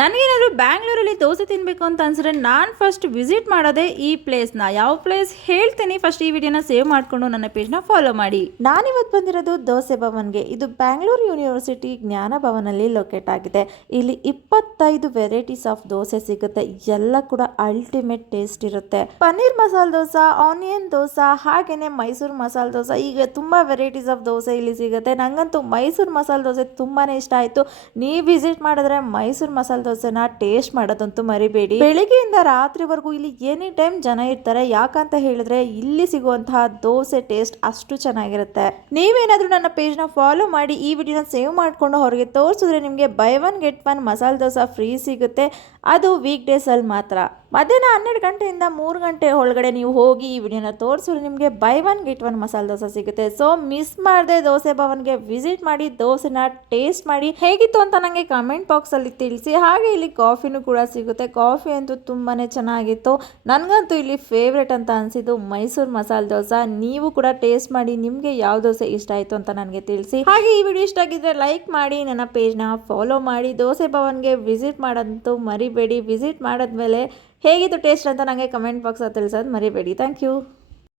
ನನಗೇನಾದರೂ ಬ್ಯಾಂಗ್ಳೂರಲ್ಲಿ ದೋಸೆ ತಿನ್ನಬೇಕು ಅಂತ ಅನ್ಸಿದ್ರೆ ನಾನು ಫಸ್ಟ್ ವಿಸಿಟ್ ಮಾಡೋದೇ ಈ ಪ್ಲೇಸ್ನ. ಯಾವ ಪ್ಲೇಸ್ ಹೇಳ್ತೀನಿ, ಫಸ್ಟ್ ಈ ವಿಡಿಯೋನ ಸೇವ್ ಮಾಡಿಕೊಂಡು ನನ್ನ ಪೇಜ್ನ ಫಾಲೋ ಮಾಡಿ. ನಾನಿವತ್ತು ಬಂದಿರೋದು ದೋಸೆ ಭವನ್ಗೆ. ಇದು ಬ್ಯಾಂಗ್ಳೂರು ಯೂನಿವರ್ಸಿಟಿ ಜ್ಞಾನ ಭವನಲ್ಲಿ ಲೊಕೇಟ್ ಆಗಿದೆ. ಇಲ್ಲಿ 25 ವೆರೈಟೀಸ್ ಆಫ್ ದೋಸೆ ಸಿಗುತ್ತೆ. ಎಲ್ಲ ಕೂಡ ಅಲ್ಟಿಮೇಟ್ ಟೇಸ್ಟ್ ಇರುತ್ತೆ. ಪನ್ನೀರ್ ಮಸಾಲೆ ದೋಸೆ, ಆನಿಯನ್ ದೋಸೆ, ಹಾಗೇನೆ ಮೈಸೂರು ಮಸಾಲೆ ದೋಸೆ, ಈಗ ತುಂಬಾ ವೆರೈಟೀಸ್ ಆಫ್ ದೋಸೆ ಇಲ್ಲಿ ಸಿಗುತ್ತೆ. ನಂಗಂತೂ ಮೈಸೂರು ಮಸಾಲೆ ದೋಸೆ ತುಂಬಾನೇ ಇಷ್ಟ ಆಯ್ತು. ನೀವು ವಿಸಿಟ್ ಮಾಡಿದ್ರೆ ಮೈಸೂರು ಮಸಾಲೆ ದೋಸೆನ ಟೇಸ್ಟ್ ಮಾಡೋದಂತೂ ಮರಿಬೇಡಿ. ಬೆಳಿಗ್ಗೆಯಿಂದ ರಾತ್ರಿವರೆಗೂ ಇಲ್ಲಿ ಎನಿ ಟೈಮ್ ಜನ ಇರ್ತಾರೆ. ಯಾಕಂತ ಹೇಳಿದ್ರೆ ಇಲ್ಲಿ ಸಿಗುವಂತಹ ದೋಸೆ ಟೇಸ್ಟ್ ಅಷ್ಟು ಚೆನ್ನಾಗಿರುತ್ತೆ. ನೀವೇನಾದ್ರೂ ನನ್ನ ಪೇಜ್ ನ ಫಾಲೋ ಮಾಡಿ ಈ ವಿಡಿಯೋನ ಸೇವ್ ಮಾಡ್ಕೊಂಡು ಹೊರಗೆ ತೋರಿಸಿದ್ರೆ ನಿಮಗೆ by 1 get 1 masala dosa free ಸಿಗುತ್ತೆ. ಅದು ವೀಕ್ ಡೇಸ್ ಅಲ್ಲಿ ಮಾತ್ರ. ಮಧ್ಯಾಹ್ನ 12 ಗಂಟೆಯಿಂದ 3 ಗಂಟೆ ಒಳಗಡೆ ನೀವು ಹೋಗಿ ಈ ವಿಡಿಯೋನ ತೋರಿಸಿದ್ರೆ ನಿಮಗೆ ಬೈ 1 get 1 ಮಸಾಲೆ ದೋಸೆ ಸಿಗುತ್ತೆ. ಸೊ ಮಿಸ್ ಮಾಡದೆ ದೋಸೆ ಭವನ್ಗೆ ವಿಸಿಟ್ ಮಾಡಿ, ದೋಸೆನ ಟೇಸ್ಟ್ ಮಾಡಿ ಹೇಗಿತ್ತು ಅಂತ ನನಗೆ ಕಮೆಂಟ್ ಬಾಕ್ಸ್ ಅಲ್ಲಿ ತಿಳಿಸಿ. ಹಾಗೆ ಇಲ್ಲಿ ಕಾಫಿನೂ ಕೂಡ ಸಿಗುತ್ತೆ. ಕಾಫಿ ಅಂತೂ ತುಂಬಾನೇ ಚೆನ್ನಾಗಿತ್ತು. ನನಗಂತೂ ಇಲ್ಲಿ ಫೇವ್ರೇಟ್ ಅಂತ ಅನಿಸಿದ್ದು ಮೈಸೂರು ಮಸಾಲೆ ದೋಸೆ. ನೀವು ಕೂಡ ಟೇಸ್ಟ್ ಮಾಡಿ ನಿಮಗೆ ಯಾವ ದೋಸೆ ಇಷ್ಟ ಆಯಿತು ಅಂತ ನನಗೆ ತಿಳಿಸಿ. ಹಾಗೆ ಈ ವಿಡಿಯೋ ಇಷ್ಟ ಆಗಿದ್ರೆ ಲೈಕ್ ಮಾಡಿ, ನನ್ನ ಪೇಜ್ನ ಫಾಲೋ ಮಾಡಿ. ದೋಸೆ ಭವನ್ಗೆ ವಿಸಿಟ್ ಮಾಡೋದಂತೂ ಮರಿಬೇಡಿ. ವಿಸಿಟ್ ಮಾಡಿದ್ಮೇಲೆ ಹೇಗಿತ್ತು ಟೇಸ್ಟ್ ಅಂತ ನನಗೆ ಕಮೆಂಟ್ ಬಾಕ್ಸ್ ತಿಳಿಸೋದು ಮರಿಬೇಡಿ. Thank you.